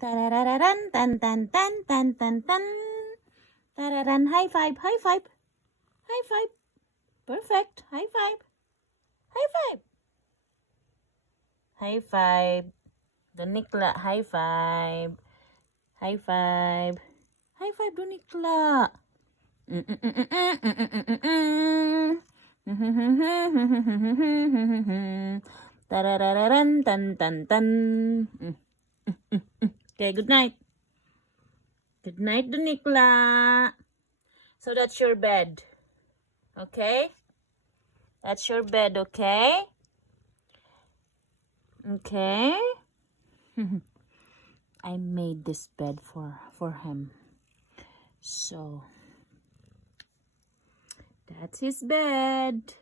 Tarararan, tan tan tan tan tan tan. Tararan, high five, high five, high five. Perfect. High five, high five, high five. Donikla, high five, high five, high five, Donikla. Tarararan, tan tan tan. Okay, good night. Good night, Donikla. So that's your bed. Okay? That's your bed, okay? Okay? I made this bed for him. So that's his bed.